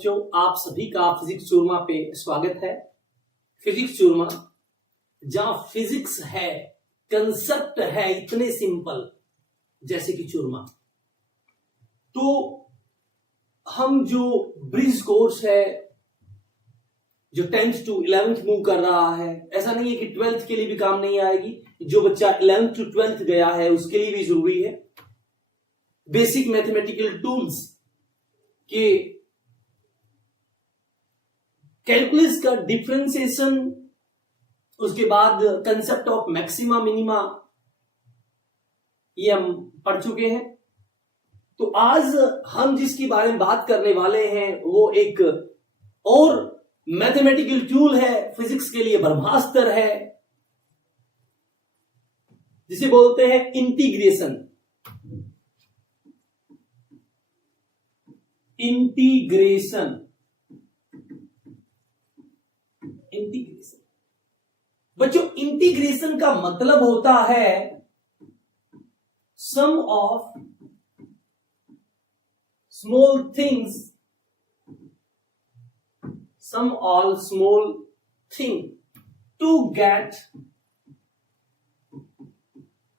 बच्चों, आप सभी का फिजिक्स चूरमा पे स्वागत है। फिजिक्स चूरमा, जहां फिजिक्स है, कंसेप्ट है इतने सिंपल जैसे कि चूरमा। तो हम जो ब्रिज कोर्स है, जो 10th to 11th मूव कर रहा है, ऐसा नहीं है कि 12th के लिए भी काम नहीं आएगी। जो बच्चा 11th to 12th गया है उसके लिए भी जरूरी है। बेसिक मैथमेटिकल टूल्स के कैलकुलस का डिफरेंशिएशन, उसके बाद कंसेप्ट ऑफ मैक्सिमा मिनिमा, ये हम पढ़ चुके हैं। तो आज हम जिसके बारे में बात करने वाले हैं वो एक और मैथमेटिकल टूल है, फिजिक्स के लिए ब्रह्मास्त्र है, जिसे बोलते हैं इंटीग्रेशन। इंटीग्रेशन बच्चों, इंटीग्रेशन का मतलब होता है sum of small things, sum all small thing to get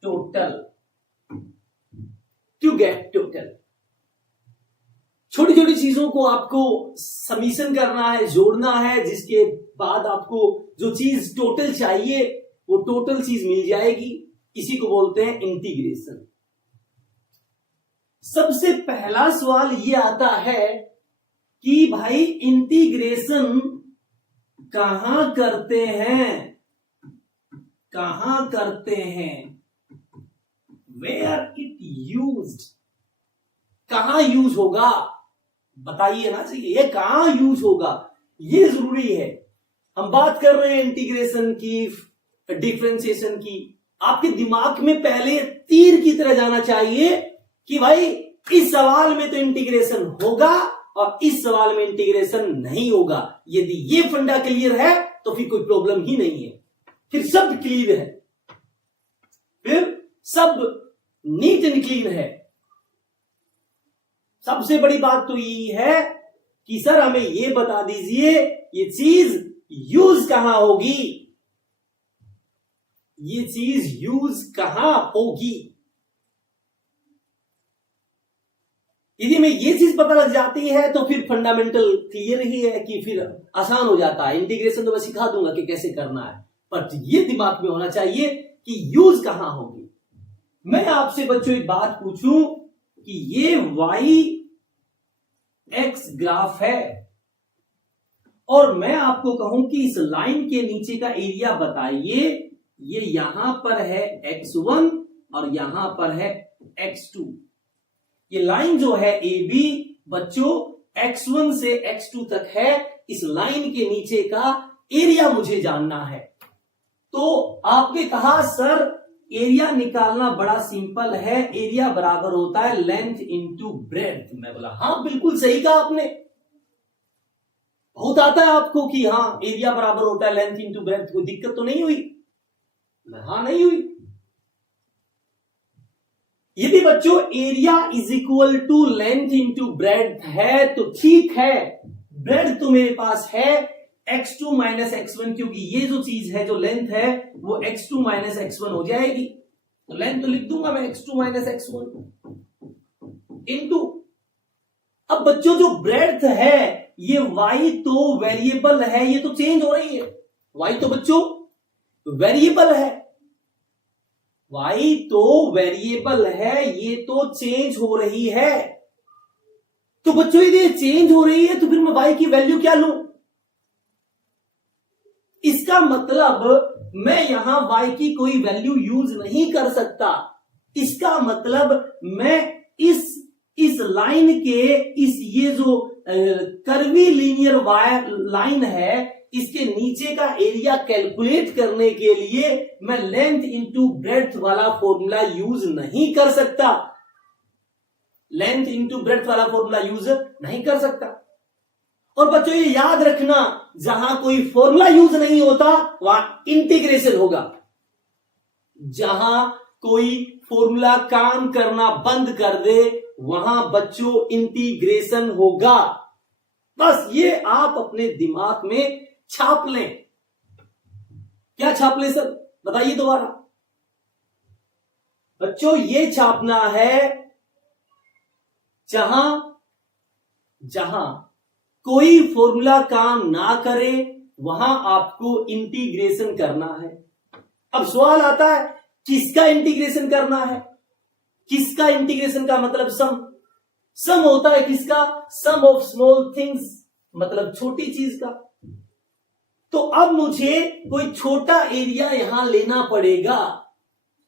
total, छोटी छोटी चीजों को आपको समीशन करना है, जोड़ना है, जिसके बाद आपको जो चीज टोटल चाहिए वो टोटल चीज मिल जाएगी। इसी को बोलते हैं इंटीग्रेशन। सबसे पहला सवाल ये आता है कि भाई इंटीग्रेशन कहां करते हैं, वेयर इट यूज्ड, कहां यूज होगा, बताइए ना। चाहिए ये कहां यूज होगा, ये जरूरी है। हम बात कर रहे हैं इंटीग्रेशन की, डिफरेंशिएशन की। आपके दिमाग में पहले तीर की तरह जाना चाहिए कि भाई इस सवाल में तो इंटीग्रेशन होगा और इस सवाल में इंटीग्रेशन नहीं होगा। यदि ये फंडा क्लियर है तो फिर कोई प्रॉब्लम ही नहीं है, फिर सब क्लियर है, फिर सब नीट एंड क्लीन है। सबसे बड़ी बात तो यही है कि सर हमें ये बता दीजिए ये चीज यूज कहां होगी, ये चीज यूज कहां होगी। यदि हमें ये चीज पता लग जाती है तो फिर फंडामेंटल क्लियर ही है, कि फिर आसान हो जाता है। इंटीग्रेशन तो मैं सिखा दूंगा कि कैसे करना है, पर ये दिमाग में होना चाहिए कि यूज कहां होगी। मैं आपसे बच्चों एक बात पूछूं कि ये y x ग्राफ है और मैं आपको कहूं कि इस लाइन के नीचे का एरिया बताइए। ये यहां पर है x1 और यहां पर है x2। ये लाइन जो है AB बच्चों x1 से x2 तक है। इस लाइन के नीचे का एरिया मुझे जानना है। तो आपने कहा सर एरिया निकालना बड़ा सिंपल है, एरिया बराबर होता है लेंथ इंटू ब्रेड्थ। मैं बोला हाँ बिल्कुल सही कहा आपने, बहुत आता है आपको कि हाँ एरिया बराबर होता है लेंथ इंटू ब्रेड्थ। कोई दिक्कत तो नहीं हुई? हाँ नहीं हुई। यदि बच्चों area is equal to length into breadth है तो ठीक है। ब्रेड्थ तो मेरे पास है x2 माइनस x1, क्योंकि ये जो चीज है, जो लेंथ है वो x2 माइनस x1 हो जाएगी। तो लेंथ तो लिख दूंगा मैं x2 माइनस x1 इंटू, अब बच्चों जो ब्रेड्थ है ये y तो वेरिएबल है, ये तो चेंज हो रही है। y तो बच्चों वेरिएबल है, y तो वेरिएबल है, ये तो चेंज हो रही है। तो बच्चों यदि चेंज हो रही है तो फिर मैं y की वैल्यू क्या लूं? इसका मतलब मैं यहां y की कोई वैल्यू यूज नहीं कर सकता। इसका मतलब मैं इस लाइन के, इस ये जो कर्वी लीनियर लाइन है, इसके नीचे का एरिया कैलकुलेट करने के लिए मैं लेंथ इंटू ब्रेड्थ वाला फॉर्मूला यूज नहीं कर सकता। लेंथ इंटू ब्रेड्थ वाला फॉर्मूला यूज नहीं कर सकता। और बच्चों ये याद रखना, जहां कोई फॉर्मूला यूज नहीं होता वहां इंटीग्रेशन होगा। जहां कोई फॉर्मूला काम करना बंद कर दे वहां बच्चों इंटीग्रेशन होगा। बस ये आप अपने दिमाग में छाप लें। क्या छाप लें सर, बताइए दोबारा। बच्चों ये छापना है जहां जहां कोई फॉर्मूला काम ना करे वहां आपको इंटीग्रेशन करना है। अब सवाल आता है किसका इंटीग्रेशन करना है? किसका इंटीग्रेशन का मतलब सम होता है किसका? सम ऑफ स्मॉल थिंग्स, मतलब छोटी चीज का। तो अब मुझे कोई छोटा एरिया यहां लेना पड़ेगा।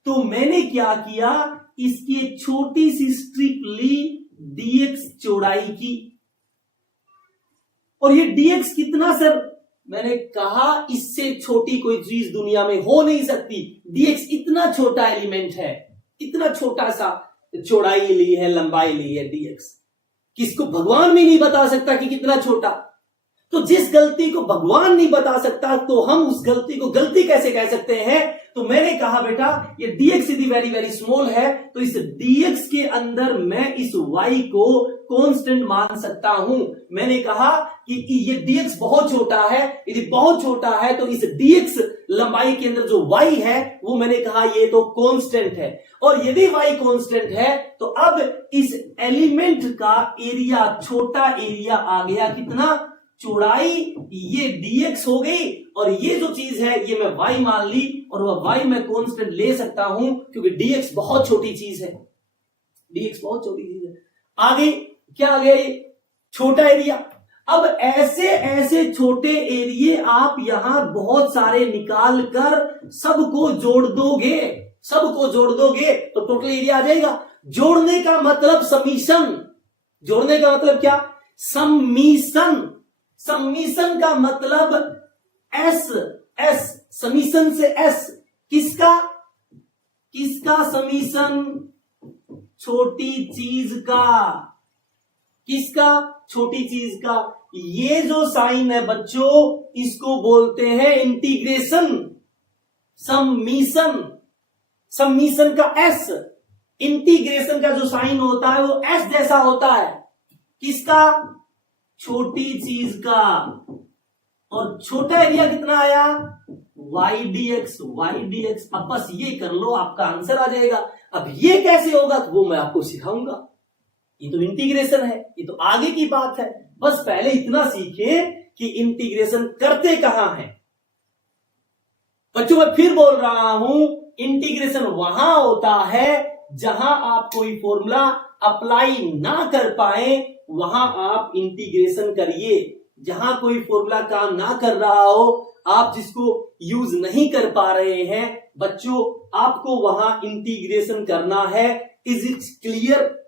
तो मैंने क्या किया, इसकी एक छोटी सी स्ट्रिप ली, dx चौड़ाई की। और ये dx कितना सर? मैंने कहा इससे छोटी कोई चीज दुनिया में हो नहीं सकती। dx इतना छोटा एलिमेंट है, इतना छोटा सा चौड़ाई ली है, लंबाई ली है dx। किसको भगवान भी नहीं बता सकता कि कितना छोटा। तो जिस गलती को भगवान नहीं बता सकता तो हम उस गलती को गलती कैसे कह सकते हैं? तो मैंने कहा बेटा ये dx यदि वेरी वेरी स्मॉल है तो इस dx के अंदर मैं इस y को कांस्टेंट मान सकता हूं। मैंने कहा कि ये dx बहुत छोटा है, यदि बहुत छोटा है तो इस dx लंबाई के अंदर जो y है वो मैंने कहा ये तो कांस्टेंट है। और यदि y कांस्टेंट है तो अब इस एलिमेंट का एरिया, छोटा एरिया आ गया कितना? चौड़ाई, ये dx हो गई और ये जो चीज है ये मैं y मान ली और वह y मैं कांस्टेंट ले सकता हूं क्योंकि dx बहुत छोटी चीज है। dx बहुत छोटी चीज है। आगे क्या आ गया? ये छोटा एरिया। अब ऐसे ऐसे छोटे एरिये आप यहां बहुत सारे निकाल कर सबको जोड़ दोगे, सबको जोड़ दोगे तो टोटल एरिया आ जाएगा। जोड़ने का मतलब समीशन। जोड़ने का मतलब क्या? सम्मीशन। सम्मीशन का मतलब एस, समीशन से एस। किसका? किसका समीशन? छोटी चीज का। किसका? छोटी चीज का। ये जो साइन है बच्चों इसको बोलते हैं इंटीग्रेशन। सम्मीशन, सम्मीशन का एस। इंटीग्रेशन का जो साइन होता है वो एस जैसा होता है। किसका? छोटी चीज का। और छोटा एरिया कितना आया? y dx, y dx। अब बस ये कर लो आपका आंसर आ जाएगा। अब ये कैसे होगा तो वो मैं आपको सिखाऊंगा। ये तो इंटीग्रेशन है, ये तो आगे की बात है। बस पहले इतना सीखे कि इंटीग्रेशन करते कहां है। बच्चों मैं फिर बोल रहा हूं, इंटीग्रेशन वहां होता है जहां आप कोई फॉर्मूला अप्लाई ना कर पाए, वहां आप इंटीग्रेशन करिए। जहां कोई फॉर्मूला काम ना कर रहा हो, आप जिसको यूज नहीं कर पा रहे हैं बच्चों, आपको वहां इंटीग्रेशन करना है। Is it clear?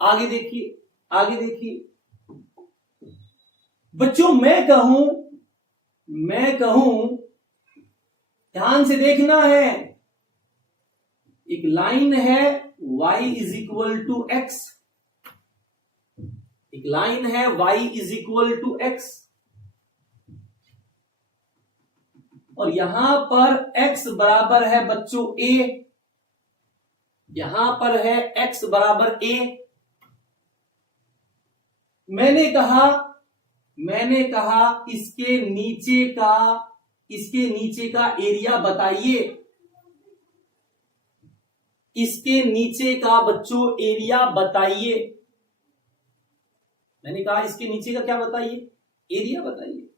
आगे देखिए, आगे देखिए बच्चों। मैं कहूं ध्यान से देखना है। एक लाइन है y is equal to X, एक लाइन है y is equal to X और यहां पर x बराबर है बच्चों a। यहां पर है x बराबर a। मैंने कहा इसके नीचे का एरिया बताइए। इसके नीचे का बच्चों एरिया बताइए। मैंने कहा इसके नीचे का क्या बताइए? एरिया बताइए।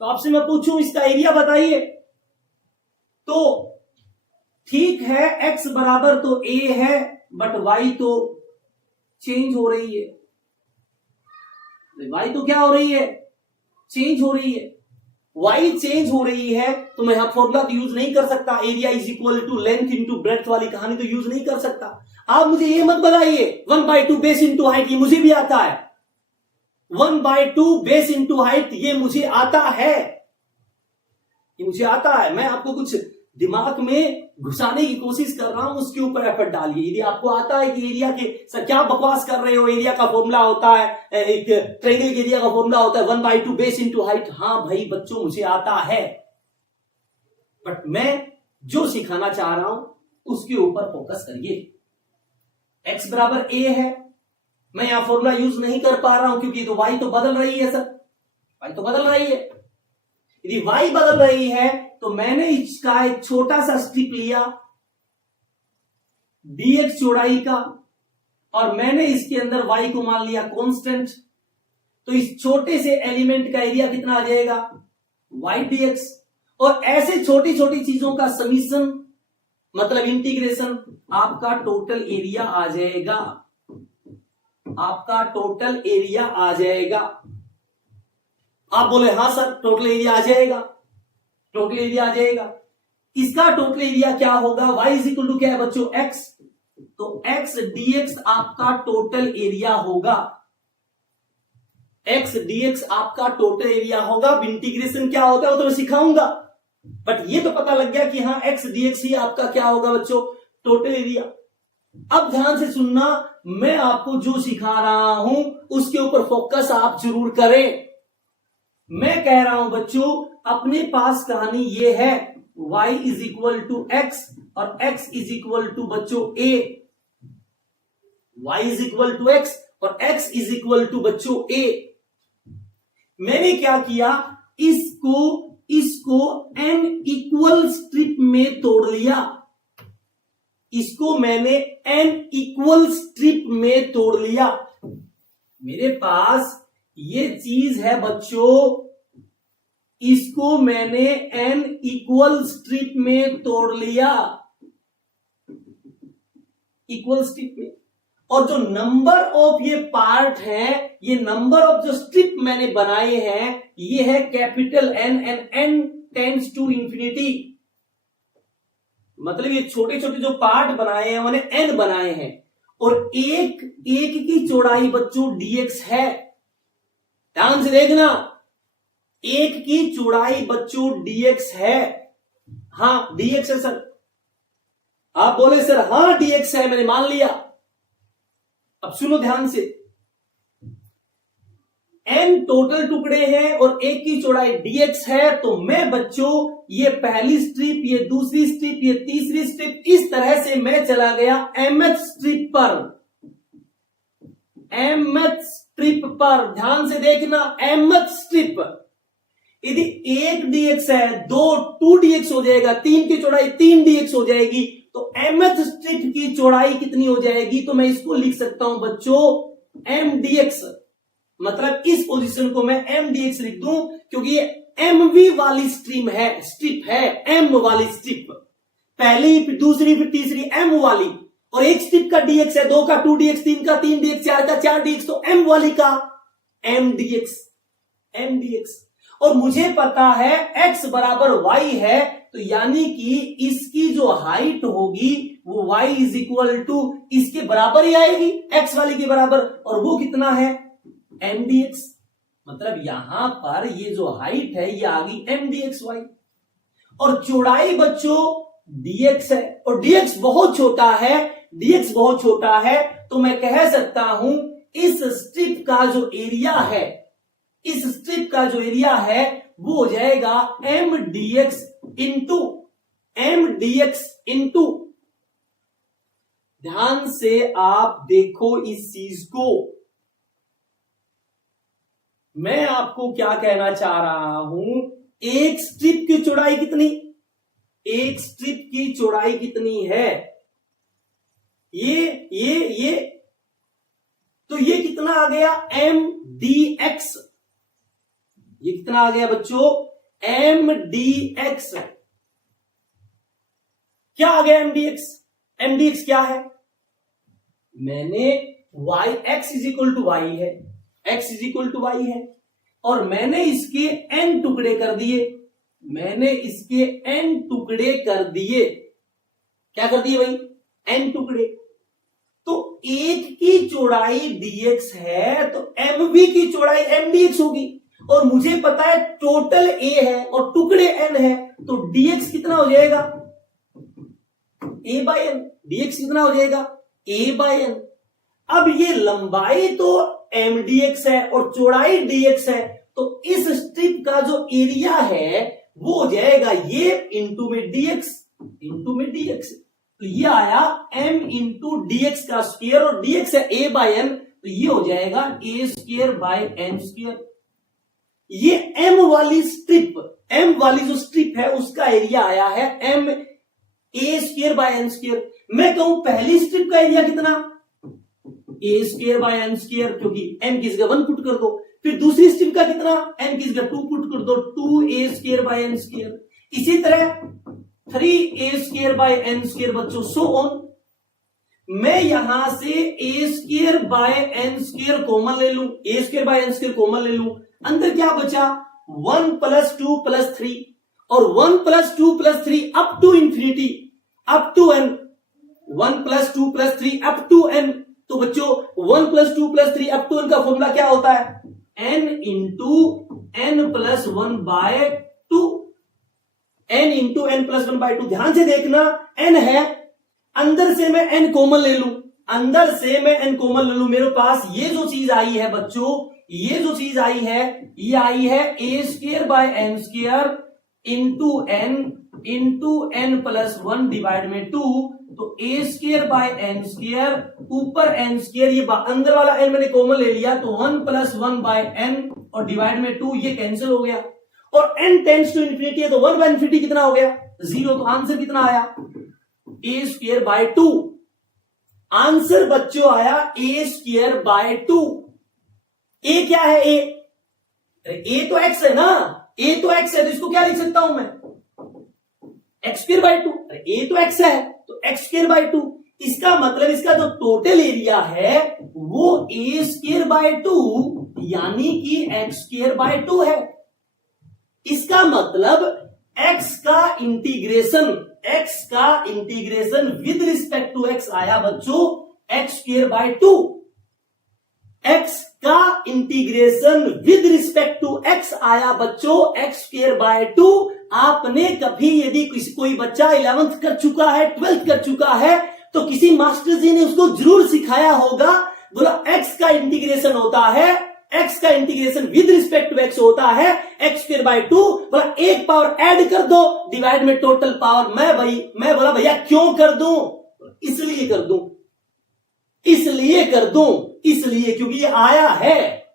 तो आपसे मैं पूछूं इसका एरिया बताइए। तो ठीक है x बराबर तो a है बट y तो चेंज हो रही है। y तो क्या हो रही है? चेंज हो रही है। y चेंज हो रही है तो मैं यहां फॉर्मूला तो यूज नहीं कर सकता। Area is equal to length into breadth वाली कहानी तो यूज नहीं कर सकता। आप मुझे ये मत बताइए 1/2 बेस इंटू हाइट, ये मुझे भी आता है। 1/2 बेस इंटू हाइट ये मुझे आता है, ये मुझे आता है। मैं आपको कुछ दिमाग में घुसाने की कोशिश कर रहा हूं, उसके ऊपर एफर्ट डालिए। यदि आपको आता है कि एरिया के सर क्या बकवास कर रहे हो, एरिया का फॉर्मूला होता है, एक ट्रायंगल के एरिया का फॉर्मूला होता है 1/2 बेस इंटू हाइट। हाँ भाई बच्चों मुझे आता है, बट मैं जो सिखाना चाह रहा हूं उसके ऊपर फोकस करिए। x बराबर a है। मैं यहां फॉर्मूला यूज नहीं कर पा रहा हूं क्योंकि तो y तो बदल रही है सर, y तो बदल रही है। यदि y बदल रही है तो मैंने इसका एक छोटा सा स्ट्रिप लिया dx चौड़ाई का, और मैंने इसके अंदर y को मान लिया कांस्टेंट। तो इस छोटे से एलिमेंट का एरिया कितना आ जाएगा, y dx। और ऐसे छोटी छोटी चीजों का समीशन मतलब इंटीग्रेशन, आपका टोटल एरिया आ जाएगा, आपका टोटल एरिया आ जाएगा। आप बोले हाँ सर टोटल एरिया आ जाएगा, टोटल एरिया आ जाएगा। इसका टोटल एरिया क्या होगा, y इज इक्वल टू क्या है बच्चों, x। तो x dx आपका टोटल एरिया होगा, x dx आपका टोटल एरिया होगा। इंटीग्रेशन क्या होता है वो तो मैं सिखाऊंगा, बट ये तो पता लग गया कि हाँ x dx ही आपका क्या होगा बच्चों, टोटल एरिया। अब ध्यान से सुनना, मैं आपको जो सिखा रहा हूं उसके ऊपर फोकस आप जरूर करें। मैं कह रहा हूं बच्चों अपने पास कहानी ये है, y is equal to x और x इज इक्वल टू बच्चों a। y is equal to x और x इज इक्वल टू बच्चों a। मैंने क्या किया, इसको n इक्वल स्ट्रिप में तोड़ लिया, इसको मैंने n इक्वल स्ट्रिप में तोड़ लिया। मेरे पास ये चीज है बच्चों, इसको मैंने n इक्वल स्ट्रिप में तोड़ लिया, इक्वल स्ट्रिप में। और जो नंबर ऑफ ये पार्ट है, ये नंबर ऑफ जो स्ट्रिप मैंने बनाए हैं, ये है capital N and n tends to infinity. मतलब ये छोटे छोटे जो पार्ट बनाए हैं मैंने n बनाए हैं, और एक की चौड़ाई बच्चों dx है। ध्यान से देखना, एक की चौड़ाई बच्चों dx है। हाँ dx है सर, आप बोले सर हाँ dx है, मैंने मान लिया। अब सुनो ध्यान से, n टोटल टुकड़े हैं और एक की चौड़ाई dx है, तो मैं बच्चों ये पहली स्ट्रिप, ये दूसरी स्ट्रिप, ये तीसरी स्ट्रिप, इस तरह से मैं चला गया mth स्ट्रिप पर, mth स्ट्रिप पर। ध्यान से देखना, mth स्ट्रिप यदि 1 dx है, 2 dx हो जाएगा, 3 की चौड़ाई 3 dx हो जाएगी, तो mth स्ट्रिप की चौड़ाई कितनी हो जाएगी, तो मैं इसको लिख सकता हूं बच्चों m dx। मतलब इस पोजीशन को मैं m dx लिख दूं क्योंकि ये mv वाली स्ट्रिप है m वाली स्ट्रिप, पहली फिर दूसरी फिर तीसरी m वाली। और एक स्ट्रिप का dx है, 2 का 2 dx, 3 का 3 dx, 4 का 4 dx, तो m वाली का m dx। और मुझे पता है x बराबर y है, तो यानी कि इसकी जो हाइट होगी वो y इज इक्वल टू इसके बराबर ही आएगी, x वाली के बराबर, और वो कितना है m dx। मतलब यहां पर ये जो हाइट है ये आ गई m dx y, और चौड़ाई बच्चों dx है, और dx बहुत छोटा है, तो मैं कह सकता हूं इस स्ट्रिप का जो एरिया है, वो हो जाएगा m dx इंटू। ध्यान से आप देखो इस चीज को, मैं आपको क्या कहना चाह रहा हूं, एक स्ट्रिप की चौड़ाई कितनी, एक स्ट्रिप की चौड़ाई कितनी है, ये तो ये कितना आ गया m dx। ये कितना आ गया बच्चों, m dx। क्या आ गया m dx? m dx क्या है, मैंने y x is equal to y है, x is equal to y है, और मैंने इसके n टुकड़े कर दिए, क्या कर दिए भाई, n टुकड़े। तो एक की चौड़ाई dx है, तो mv की चौड़ाई m dx होगी, और मुझे पता है टोटल a है और टुकड़े n है, तो dx कितना हो जाएगा, a बाय n। dx कितना हो जाएगा, a बाय n। अब ये लंबाई तो m dx है और चौड़ाई dx है, तो इस स्ट्रिप का जो एरिया है वो हो जाएगा ये इंटू में dx। तो ये आया m इंटू dx का स्क्वायर, और dx है a बाय n, तो ये हो जाएगा a square by n square. ये m वाली जो स्ट्रिप है उसका एरिया आया है m a square by n square. मैं कहूं पहली स्ट्रिप का एरिया कितना, a square by n square, क्योंकि m की जगह 1 पुट कर दो। फिर दूसरी स्ट्रिप का कितना, m की जगह 2 पुट कर दो, 2a square by n square. इसी तरह 3a square by n square बच्चों, सो ऑन। मैं यहां से a square by n square common ले लूं, a square by n square common ले लूं, अंदर क्या बचा 1 प्लस 2 प्लस 3, और 1 plus 2 plus 3 up to infinity, up to n, 1 plus 2 plus 3 up to n। तो बच्चों 1 plus 2 plus 3 up to n का फॉर्मूला क्या होता है, n into n plus 1 by 2, n into n plus 1 by 2। ध्यान से देखना, n है, अंदर से मैं n कॉमन ले लूं, अंदर से मैं n कॉमन ले लूं, मेरे पास ये जो चीज आई है बच्चों, ये जो चीज आई है, ये आई है a square by n square into n plus 1 divide में 2। तो a square by n square, ऊपर n स्क्वायर, ये अंदर वाला n मैंने कॉमन ले लिया, तो 1 प्लस 1 बाय n और डिवाइड में 2, ये कैंसिल हो गया। और n टेंड्स टू इंफिनिटी है, तो 1 बाय इंफिनिटी कितना हो गया 0। तो आंसर कितना आया a स्क्वायर बाय 2। आंसर बच्चों आया a स्क्वायर बाय 2। a क्या है, a तो x है ना, a तो x है, तो इसको क्या लिख सकता हूं मैं, x स्क्वायर बाय 2। a तो x है तो x स्क्वायर बाय 2। इसका मतलब इसका जो टोटल एरिया है वो a स्क्वायर बाय 2 यानी कि x स्क्वायर बाय 2 है। इसका मतलब x का integration with respect to x आया बच्चों x स्क्वायर बाय 2। x का integration with respect to x आया बच्चों x स्क्वायर बाय 2। आपने कभी यदि कोई बच्चा 11th कर चुका है, 12th कर चुका है, तो किसी मास्टर जी ने उसको जरूर सिखाया होगा, बोला x का इंटीग्रेशन होता है, x का integration with respect to x होता है x स्क्वायर बाय 2। बोला एक पावर ऐड कर दो डिवाइड में टोटल पावर। मैं बोला भैया क्यों कर दूं, इसलिए कर दूं, इसलिए क्योंकि ये आया है,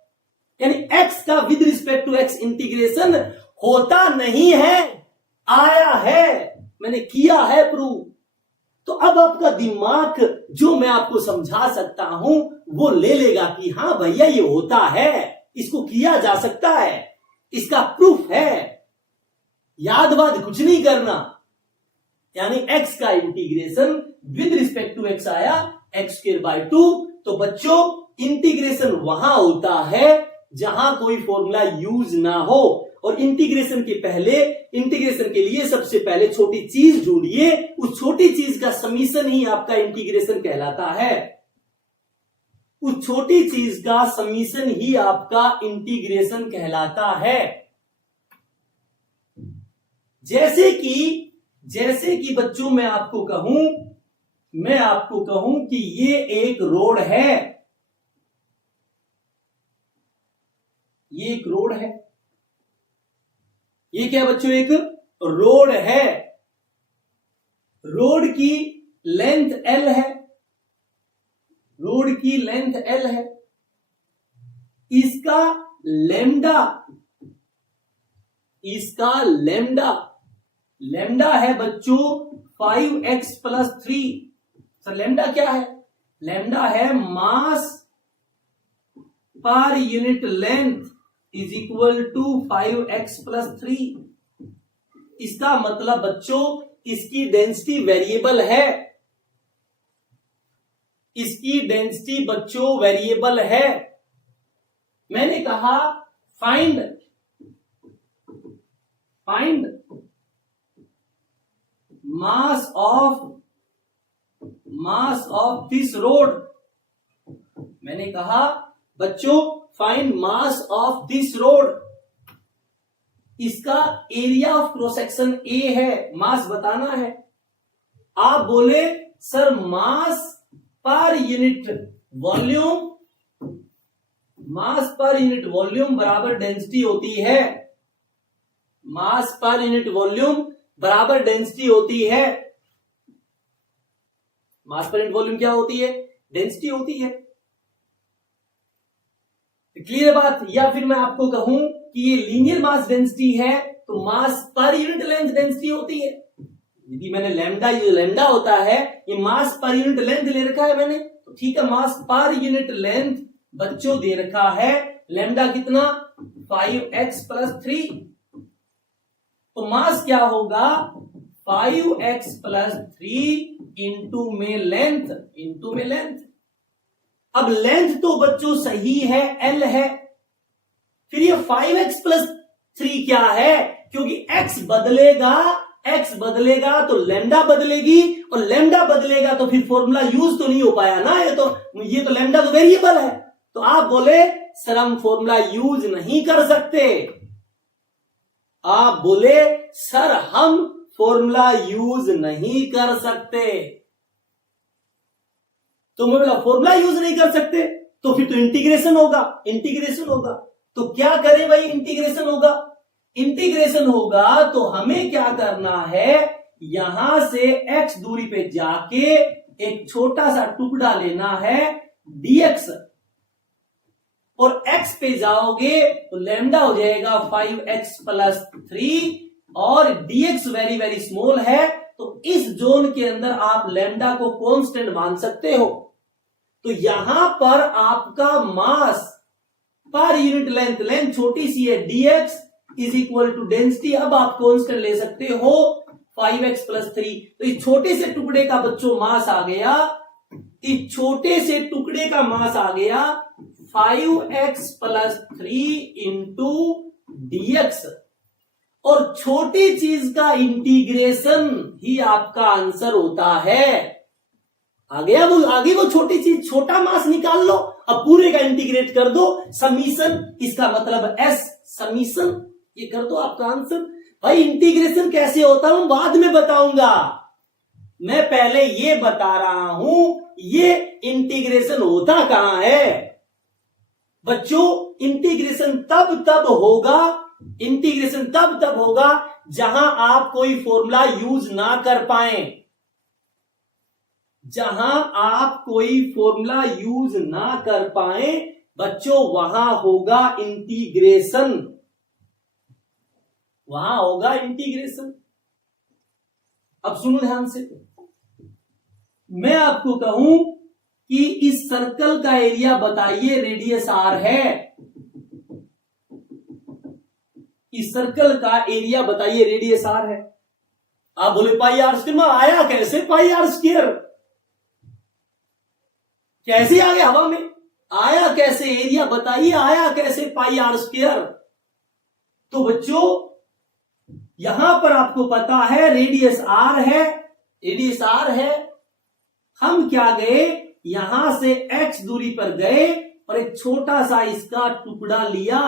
यानी x का with respect to x integration होता नहीं है, आया है, मैंने किया है प्रूव। तो अब आपका दिमाग जो मैं आपको समझा सकता हूं वो ले लेगा कि हां भैया ये होता है, इसको किया जा सकता है, इसका प्रूफ है, याद वाद कुछ नहीं करना। यानी x का integration with respect to x आया x स्क्वायर बाय 2। तो बच्चों इंटीग्रेशन वहां होता है जहां कोई फॉर्मूला यूज ना हो, और इंटीग्रेशन के लिए सबसे पहले छोटी चीज ढूंढिए, उस छोटी चीज का समीशन ही आपका इंटीग्रेशन कहलाता है, उस छोटी चीज का समीशन ही आपका इंटीग्रेशन कहलाता है। जैसे कि बच्चों मैं आपको कहूं कि ये एक रोड है, ये एक रोड है, ये क्या बच्चों एक रोड है, रोड की लेंथ L है, रोड की लेंथ L है, इसका लेमडा है बच्चों 5x प्लस 3। सर लेमडा क्या है, लेमडा है मास पर unit length is equal to 5x plus 3। इसका मतलब बच्चों इसकी डेंसिटी वेरिएबल है, इसकी डेंसिटी बच्चों वेरिएबल है। मैंने कहा find mass of this rod. मैंने कहा बच्चों find mass of this rod. इसका area of cross section A है, मास बताना है। आप बोले सर मास पर यूनिट वॉल्यूम बराबर डेंसिटी होती है, मास पर यूनिट वॉल्यूम बराबर डेंसिटी होती है। मास पर यूनिट वॉल्यूम क्या होती है? डेंसिटी होती है। क्लियर बात? या फिर मैं आपको कहूं कि ये लीनियर मास डेंसिटी है तो मास पर यूनिट लेंथ डेंसिटी होती है। यदि मैंने लैम्डा, ये लेम्डा होता है, ये मास पर यूनिट लेंथ ले रखा है मैंने, तो ठीक है, मास पर यूनिट लेंथ बच्चों दे रखा है लैम्डा कितना? 5x plus 3। तो मास क्या होगा? 5x प्लस 3 इंटू में लेंथ। अब लेंथ तो बच्चों सही है, L है। फिर ये 5x प्लस 3 क्या है? क्योंकि x बदलेगा तो लैम्डा बदलेगी, और लैम्डा बदलेगा तो फिर फॉर्मूला यूज तो नहीं हो पाया ना। ये तो लैम्डा तो वेरिएबल है। तो आप बोले सर हम फॉर्मूला यूज नहीं कर सकते। आप बोले सर हम फॉर्मूला यूज नहीं कर सकते। तो मैं बोला फॉर्मूला यूज नहीं कर सकते तो फिर तो इंटीग्रेशन होगा। तो क्या करें भाई? इंटीग्रेशन होगा तो हमें क्या करना है? यहां से x दूरी पे जाके एक छोटा सा टुकड़ा लेना है dx, और x पे जाओगे तो लैम्डा हो जाएगा 5x प्लस 3, और dx वेरी वेरी स्मॉल है, तो इस जोन के अंदर आप लैम्डा को कांस्टेंट मान सकते हो। तो यहां पर आपका मास पर यूनिट लेंथ छोटी सी है, dx is equal to density. अब आप कांस्टेंट ले सकते हो 5x प्लस 3। तो इस छोटे से टुकड़े का बच्चों मास आ गया, 5x प्लस 3 इंटू dx, और छोटी चीज का इंटीग्रेशन ही आपका आंसर होता है। आगे वो छोटी चीज, छोटा मास निकाल लो, अब पूरे का इंटीग्रेट कर दो, समीशन, इसका मतलब s समीशन, ये कर दो आपका आंसर। भाई इंटीग्रेशन कैसे होता है बाद में बताऊंगा, मैं पहले ये बता रहा हूं ये इंटीग्रेशन होता कहां है। बच्चों इंटीग्रेशन तब होगा जहां आप कोई फॉर्मूला यूज ना कर पाए। बच्चों वहां होगा इंटीग्रेशन। अब सुनो ध्यान से, मैं आपको कहूं कि इस सर्कल का एरिया बताइए, रेडियस r है। इस सर्कल का एरिया बताइए, रेडियस r है। आप बोले पाई आर स्क्वायर में आया कैसे? पाई आर स्क्वायर कैसे आ गया हवा में? आया कैसे? एरिया बताइए आया कैसे पाई आर स्क्वायर? तो बच्चों यहां पर आपको पता है रेडियस r है। हम क्या गए? यहां से x दूरी पर गए और एक छोटा सा इसका टुकड़ा लिया,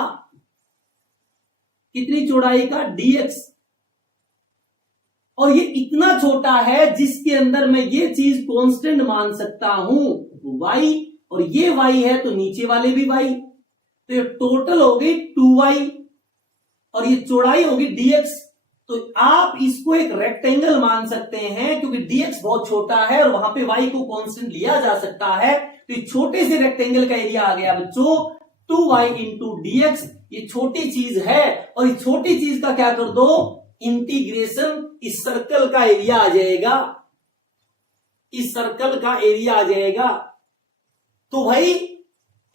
कितनी चौड़ाई का? dx, और ये इतना छोटा है जिसके अंदर मैं ये चीज कांस्टेंट मान सकता हूं, y, और ये y है तो नीचे वाले भी y, तो ये टोटल हो गई 2y, और ये चौड़ाई होगी dx। तो आप इसको एक रेक्टेंगल मान सकते हैं क्योंकि dx बहुत छोटा है और वहां पे y को कांस्टेंट लिया जा सकता है। तो ये छोटे से रेक्टेंगल का एरिया आ गया बच्चों 2y इंटू dx। ये छोटी चीज है और इस छोटी चीज का क्या कर दो? इंटीग्रेशन। इस सर्कल का एरिया आ जाएगा। तो भाई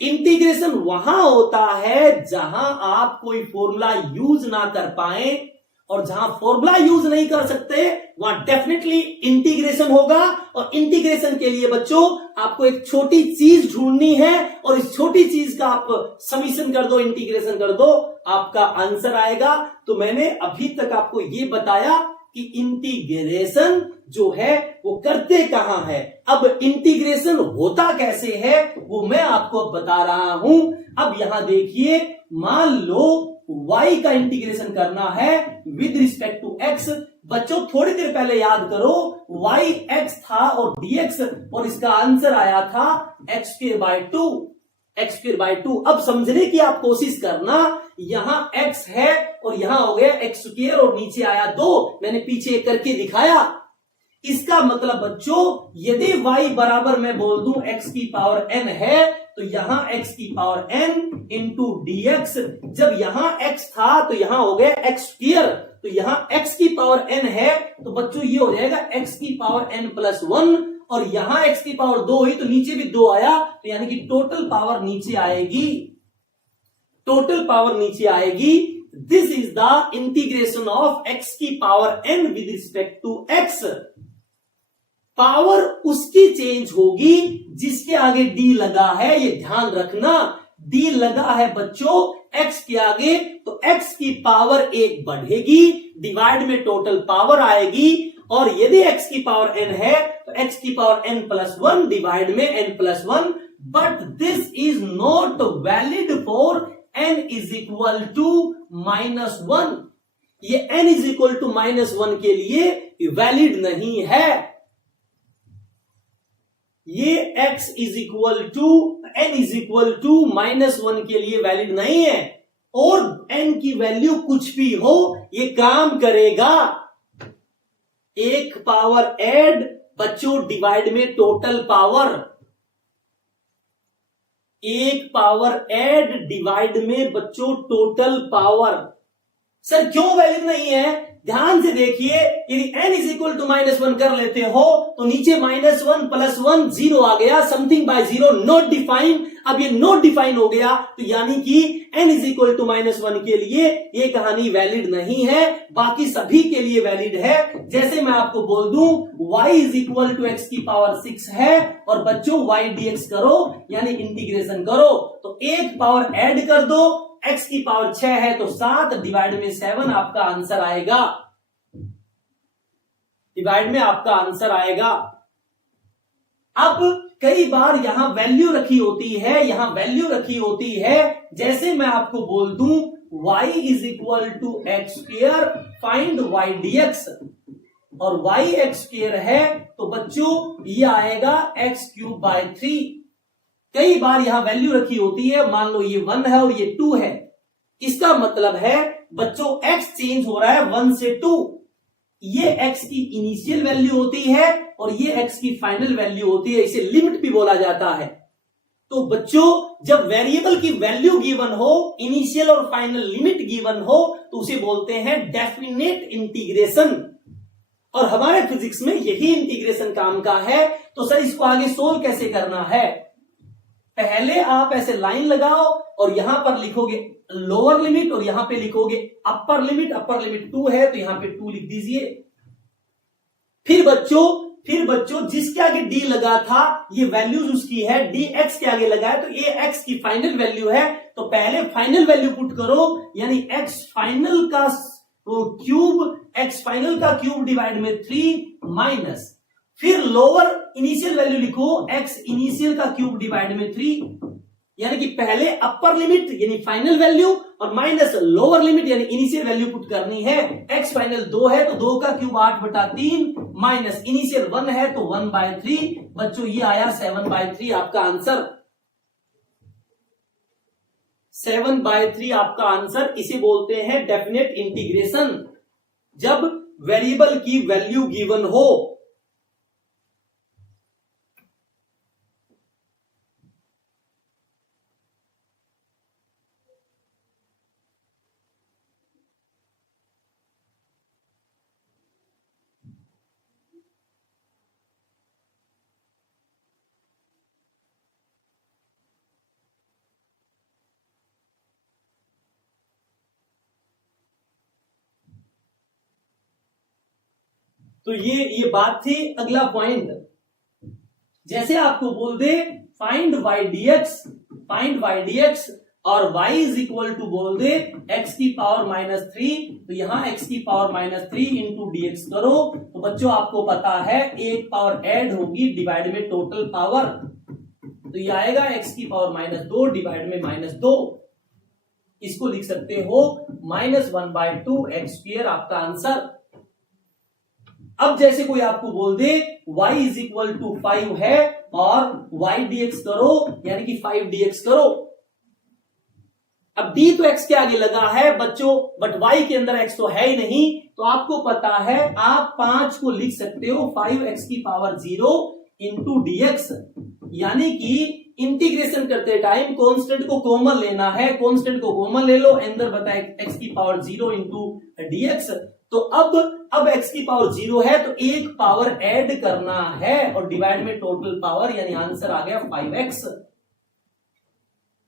इंटीग्रेशन वहां होता है जहां आप कोई फॉर्मूला यूज ना कर पाए, और जहां फॉर्मूला यूज नहीं कर सकते वहां डेफिनेटली इंटीग्रेशन होगा। और इंटीग्रेशन के लिए बच्चों आपको एक छोटी चीज ढूंढनी है, और इस छोटी चीज का आप समीशन कर दो, इंटीग्रेशन कर दो, आपका आंसर आएगा। तो मैंने अभी तक आपको ये बताया कि इंटीग्रेशन जो है वो करते कहां है। अब इंटीग्रेशन होता कैसे है वो मैं आपको बता रहा हूं। अब यहां देखिए, मान लो y का इंटीग्रेशन करना है विद रिस्पेक्ट टू x। बच्चों थोड़ी देर पहले याद करो, y x था और dx, और इसका आंसर आया था x²/2। अब समझने की आप कोशिश करना, यहां x है और यहां हो गया x² और नीचे आया 2। मैंने पीछे करके दिखाया, इसका मतलब बच्चों यदि y बराबर मैं बोल दूं x की पावर n है तो यहां x की पावर n इंटू dx, जब यहां x था तो यहां हो गया x स्क्वायर, तो यहां x की पावर n है तो बच्चों ये हो जाएगा x की पावर n प्लस 1, और यहां x की पावर 2 हुई तो नीचे भी 2 आया, तो यानी कि टोटल पावर नीचे आएगी, टोटल पावर नीचे आएगी। This is the integration of x की power n with respect to x। Power उसकी चेंज होगी जिसके आगे d लगा है, ये ध्यान रखना, d लगा है बच्चों x के आगे, तो x की पावर 1 बढ़ेगी, डिवाइड में टोटल पावर आएगी, और यदि x की पावर n है तो x की पावर n प्लस 1 डिवाइड में n plus 1, but this is not valid for n is equal to -1। ये n इज इक्वल टू -1 के लिए वैलिड नहीं है, ये x is equal to n is equal to -1 के लिए वैलिड नहीं है, और n की वैल्यू कुछ भी हो ये काम करेगा। एक पावर ऐड बच्चों डिवाइड में टोटल पावर, एक पावर ऐड डिवाइड में बच्चों टोटल पावर। सर क्यों वैलिड नहीं है? ध्यान से देखिए, यदि n इज इक्वल टू -1 कर लेते हो तो नीचे -1 प्लस 1 0 आ गया, समथिंग बाय 0 नॉट डिफाइन। अब ये नॉट डिफाइन हो गया तो यानी कि n इज इक्वल टू -1 के लिए ये कहानी वैलिड नहीं है, बाकी सभी के लिए वैलिड है। जैसे मैं आपको बोल दूं y is equal to x की पावर 6 है, और बच्चों y dx करो यानी इंटीग्रेशन करो, तो एक पावर ऐड कर दो, x की पावर 6 है तो 7 डिवाइड में 7 आपका आंसर आएगा, डिवाइड में आपका आंसर आएगा। अब कई बार यहां वैल्यू रखी होती है, यहां वैल्यू रखी होती है, जैसे मैं आपको बोल दूं y is equal to x square find y dx, और y एक्स स्क्वायर है तो बच्चों ये आएगा x क्यूब बाय 3। कई बार यहां वैल्यू रखी होती है, मान लो ये 1 है और ये 2 है, इसका मतलब है बच्चों x चेंज हो रहा है 1 से 2, ये x की इनिशियल वैल्यू होती है और ये x की फाइनल वैल्यू होती है, इसे लिमिट भी बोला जाता है। तो बच्चों जब वेरिएबल की वैल्यू गिवन हो, इनिशियल और फाइनल लिमिट गिवन हो, तो उसे बोलते हैं डेफिनेट इंटीग्रेशन, और हमारे फिजिक्स में यही इंटीग्रेशन काम का है। तो सर इसको आगे सोल्व कैसे करना है? पहले आप ऐसे लाइन लगाओ और यहां पर लिखोगे लोअर लिमिट और यहां पे लिखोगे अपर लिमिट, अपर लिमिट 2 है तो यहां पे 2 लिख दीजिए। फिर बच्चों जिसके आगे d लगा था ये वैल्यूज उसकी है, dx के आगे लगा है तो ये x की फाइनल वैल्यू है, तो पहले फाइनल वैल्यू पुट करो, यानी x फाइनल का क्यूब, x फाइनल का क्यूब डिवाइड में 3 माइनस, फिर लोअर इनिशियल वैल्यू लिखो x इनिशियल का क्यूब डिवाइड में 3, यानी कि पहले अपर लिमिट यानी फाइनल वैल्यू और माइनस लोअर लिमिट यानी इनिशियल वैल्यू पुट करनी है। x फाइनल 2 है तो 2 का क्यूब 8/3 माइनस इनिशियल 1 है तो 1/3, बच्चों ये आया 7/3 आपका आंसर, 7/3 आपका आंसर। इसे बोलते हैं डेफिनेट इंटीग्रेशन, जब वेरिएबल की वैल्यू गिवन हो। तो ये बात थी। अगला पॉइंट, जैसे आपको बोल दे फाइंड y dx और y इज इक्वल टू बोल दे x की पावर -3, तो यहां x की पावर -3 इंटू dx करो, तो बच्चों आपको पता है एक पावर ऐड होगी डिवाइड में टोटल पावर, तो ये आएगा x की पावर -2 डिवाइड में -2, इसको लिख सकते हो -1/2 x स्क्वायर आपका आंसर। अब जैसे कोई आपको बोल दे y इज इक्वल टू 5 है और y dx करो यानी कि 5 dx करो, अब d तो x के आगे लगा है बच्चों, बट y के अंदर x तो है ही नहीं, तो आपको पता है आप 5 को लिख सकते हो 5x की पावर 0 इंटू dx, यानी कि इंटीग्रेशन करते टाइम कांस्टेंट को कॉमन लेना है, कांस्टेंट को कॉमन ले लो, अंदर बताए x की पावर 0 इंटू dx। तो अब x की पावर 0 है तो एक पावर ऐड करना है और डिवाइड में टोटल पावर, यानी आंसर आ गया 5x।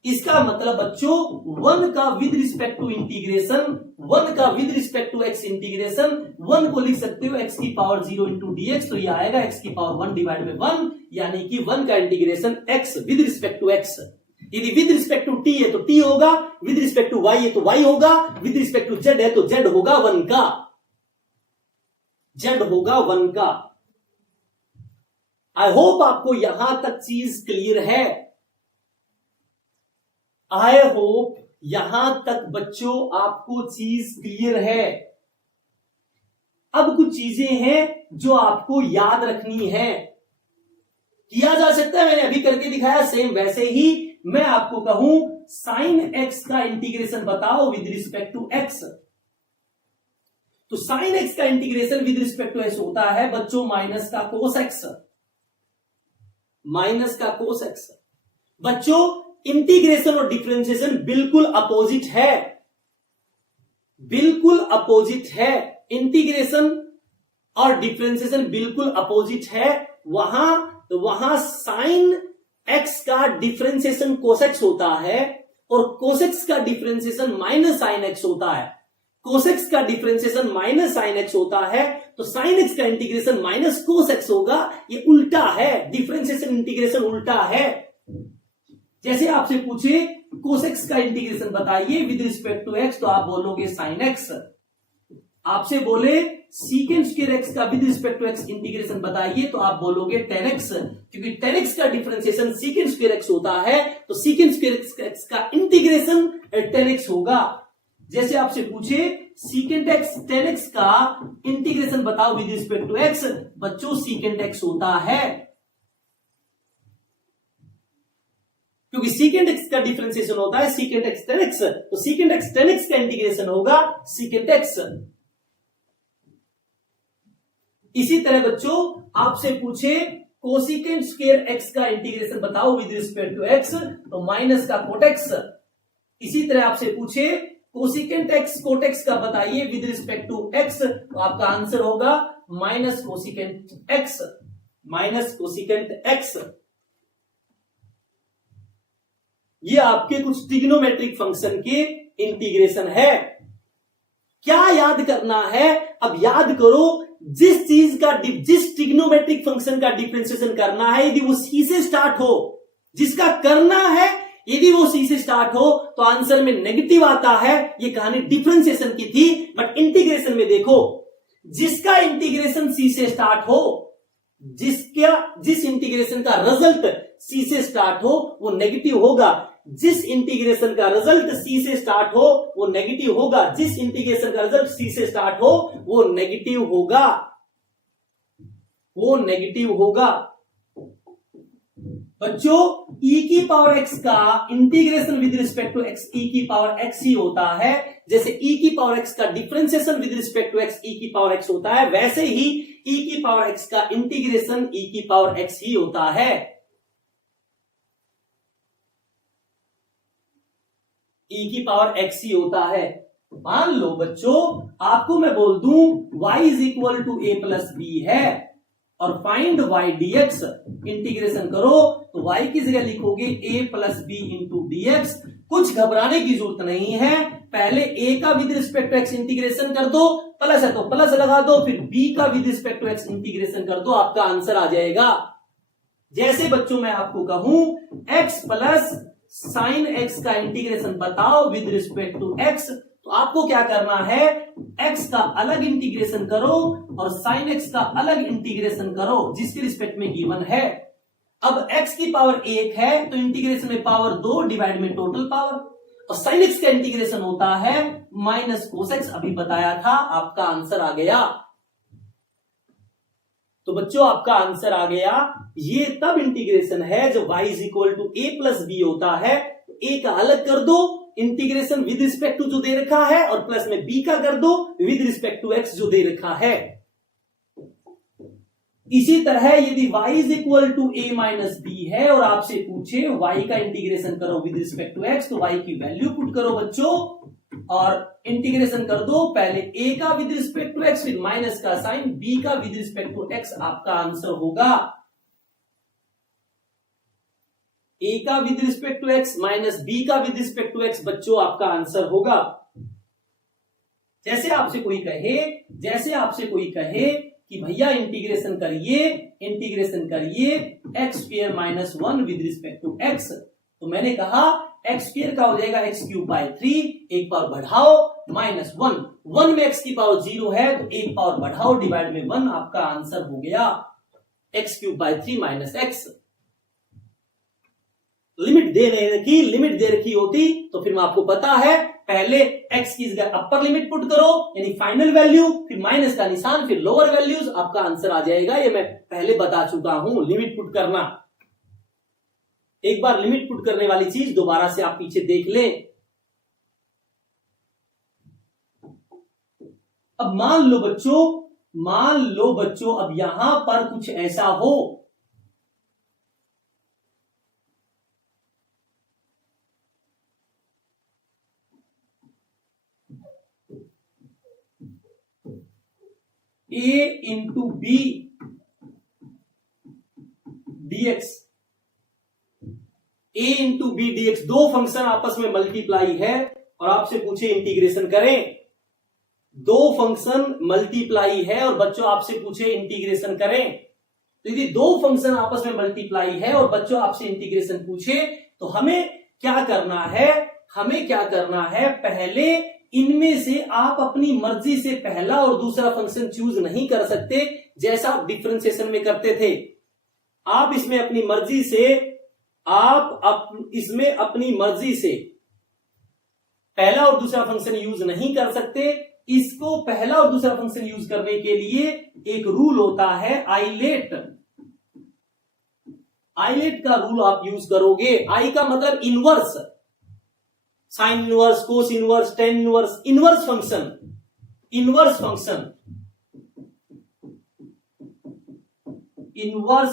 इसका मतलब बच्चों 1 का विद रिस्पेक्ट टू इंटीग्रेशन, 1 का with respect to x integration, 1 को लिख सकते हो x की पावर 0 इंटू dx, तो ये आएगा x की पावर 1 डिवाइड में 1, यानी कि 1 का integration x with respect to x। यदि विद रिस्पेक्ट टू t है तो t होगा, विद रिस्पेक्ट टू y है तो y होगा, विद रिस्पेक्ट टू z है तो z होगा 1 का, z होगा 1 का। आई होप आपको यहां तक चीज क्लियर है। आई होप यहां तक बच्चों आपको चीज क्लियर है। अब कुछ चीजें हैं जो आपको याद रखनी है। किया जा सकता है, मैंने अभी करके दिखाया सेम वैसे ही। मैं आपको कहूं साइन एक्स का इंटीग्रेशन बताओ विद रिस्पेक्ट टू एक्स, तो साइन एक्स का integration with respect to X होता है बच्चों माइनस का कोस एक्स, माइनस का कोस एक्स। बच्चों इंटीग्रेशन और डिफरेंशिएशन बिल्कुल अपोजिट है, बिल्कुल अपोजिट है। इंटीग्रेशन और डिफरेंशिएशन बिल्कुल अपोजिट है। वहां साइन एक्स का डिफरेंशिएशन कोसेक्स होता है और कोसेक्स का डिफरेंशिएशन माइनस साइन एक्स होता है। कोसेक्स का डिफरेंशिएशन माइनस साइन एक्स होता है तो साइन एक्स का इंटीग्रेशन माइनस कोस एक्स होगा। ये उल्टा है, डिफरेंशिएशन इंटीग्रेशन उल्टा है। जैसे आपसे पूछे कोसेक्स का इंटीग्रेशन बताइए विद रिस्पेक्ट टू एक्स, तो आप बोलोगे साइन एक्स। आपसे बोले सीकेंट स्क्वायर एक्स का with respect to X integration बताइए, तो आप बोलोगे टेन एक्स, क्योंकि टेन एक्स का डिफरेंशिएशन सीकेंट स्क्वायर एक्स होता है, तो सीकेंट स्क्वायर एक्स का इंटीग्रेशन टेन एक्स होगा। जैसे आपसे पूछे सीकेंट एक्स टेन एक्स का इंटीग्रेशन बताओ विद रिस्पेक्ट टू एक्स, बच्चों सीकेंट एक्स होता है, क्योंकि सीकेंट एक्स का डिफरेंशिएशन होता है सीकेंट एक्स टेन एक्स, तो सीकेंट एक्स टेन एक्स का इंटीग्रेशन होगा सीकेंट एक्स। इसी तरह बच्चों आपसे पूछे कोसिकेंट स्क्वायर एक्स का इंटीग्रेशन बताओ विद रिस्पेक्ट टू एक्स, तो माइनस का कोट एक्स। इसी तरह आपसे पूछे कोसिकेंट एक्स कोट एक्स का बताइए विद रिस्पेक्ट टू एक्स, तो आपका आंसर होगा minus cosecant x, minus cosecant x. ये आपके कुछ ट्रिग्नोमेट्रिक फंक्शन के इंटीग्रेशन है। क्या याद करना है? अब याद करो, जिस चीज का जिस ट्रिग्नोमेट्रिक फंक्शन का डिफरेंशिएशन करना है, यदि वो सी से स्टार्ट हो, जिसका करना है यदि वो सी से स्टार्ट हो तो आंसर में नेगेटिव आता है। ये कहानी डिफरेंशिएशन की थी, बट इंटीग्रेशन में देखो, जिसका इंटीग्रेशन सी से स्टार्ट हो, जिस इंटीग्रेशन का रिजल्ट सी से स्टार्ट हो वो नेगेटिव होगा। जिस इंटीग्रेशन का रिजल्ट सी से स्टार्ट हो वो नेगेटिव होगा। जिस इंटीग्रेशन का रिजल्ट सी से स्टार्ट हो वो नेगेटिव होगा, वो नेगेटिव होगा। बच्चों e की पावर x का integration with respect to x e की पावर x ही होता है। जैसे e की पावर x का differentiation with respect to x e की पावर x होता है, वैसे ही e की पावर x का इंटीग्रेशन e की पावर x ही होता है। e की पावर x ही होता है। मान लो बच्चों आपको मैं बोल दूं y is equal to a plus B है और फाइंड y dx, इंटीग्रेशन करो तो y की जगह लिखोगे a plus B into D X. कुछ घबराने की जरूरत नहीं है, पहले a का with respect to x integration कर दो, प्लस है तो प्लस लगा दो, फिर b का with respect to x integration कर दो, आपका आंसर आ जाएगा। जैसे बच्चों मैं आपको कहूं x प्लस साइन x का इंटीग्रेशन बताओ विद रिस्पेक्ट टू x, तो आपको क्या करना है, x का अलग इंटीग्रेशन करो और sin x का अलग इंटीग्रेशन करो जिसके रिस्पेक्ट में गिवन है। अब x की पावर 1 है तो इंटीग्रेशन में पावर 2 डिवाइड में टोटल पावर, और sin x का इंटीग्रेशन होता है माइनस कोस x, अभी बताया था, आपका आंसर आ गया। तो बच्चों आपका आंसर आ गया। ये तब इंटीग्रेशन है जब y is equal to a plus B होता है, a का अलग कर दो इंटीग्रेशन विद रिस्पेक्ट टू जो दे रखा है और प्लस में b का कर दो विद रिस्पेक्ट टू x जो दे रखा है। इसी तरह यदि y is equal to a minus B है और आपसे पूछे y का इंटीग्रेशन करो विद रिस्पेक्ट टू x, तो y की वैल्यू पुट करो बच्चों और इंटीग्रेशन कर दो, पहले a का विद रिस्पेक्ट टू x फिर माइनस का साइन, b का विद रिस्पेक्ट टू x आपका आंसर होगा। a का with respect to x minus b का विद रिस्पेक्ट टू x बच्चों आपका आंसर होगा। जैसे आपसे कोई कहे कि भैया इंटीग्रेशन करिए X square minus 1 with respect to x, तो मैंने कहा एक्स स्क्वायर का हो जाएगा एक्स क्यूब बाय 3, एक पावर बढ़ाओ माइनस 1 में x की पावर 0 है तो एक पावर बढ़ाओ डिवाइड में 1, आपका आंसर हो गया x cube by 3 minus x. Limit दे रखी होती तो फिर आपको पता है पहले x की जगह अपर लिमिट पुट करो यानी फाइनल वैल्यू, फिर माइनस का निशान, फिर लोअर वैल्यूज, आपका आंसर आ जाएगा। ये मैं पहले बता चुका हूं लिमिट पुट करना। एक बार लिमिट पुट करने वाली चीज दोबारा से आप पीछे देख लें। अब मान लो बच्चों अब यहां पर कुछ ऐसा हो a into B dx, a into B dx, दो फंक्शन आपस में मल्टीप्लाई है और आपसे पूछे इंटीग्रेशन करें। दो फंक्शन मल्टीप्लाई है और बच्चों आपसे पूछे इंटीग्रेशन करें, तो यदि दो फंक्शन आपस में मल्टीप्लाई है और बच्चों आपसे इंटीग्रेशन पूछे तो हमें क्या करना है, पहले इनमें से आप अपनी मर्जी से पहला और दूसरा फंक्शन चूज नहीं कर सकते जैसा आप डिफरेंशिएशन में करते थे। आप इसमें अपनी मर्जी से पहला और दूसरा फंक्शन यूज नहीं कर सकते। इसको पहला और दूसरा फंक्शन यूज करने के लिए एक रूल होता है आइलेट का रूल आप यूज करोगे। आई का मतलब inverse, sine inverse, cos inverse, tan inverse, inverse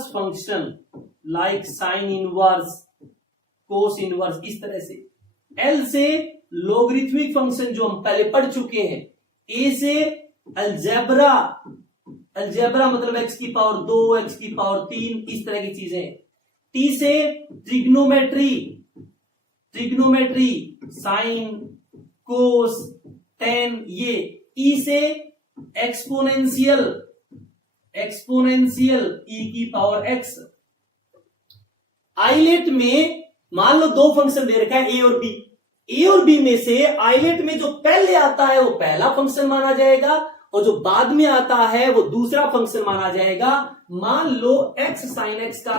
function like sine inverse, cos inverse, इस तरह से। एल से लोगरिथमिक फंक्शन जो हम पहले पढ़ चुके हैं। ए से अलजेब्रा मतलब x की पावर 2, x की पावर 3, इस तरह की चीजें। टी से ट्रिग्नोमेट्री, साइन, कोस, टेन, ये। ई से एक्सपोनेंशियल ई की पावर x। आइलेट में मान लो दो फंक्शन दे रखा है ए और बी में से आइलेट में जो पहले आता है वो पहला फंक्शन माना जाएगा और जो बाद में आता है वो दूसरा फंक्शन माना जाएगा। मान लो x sin x का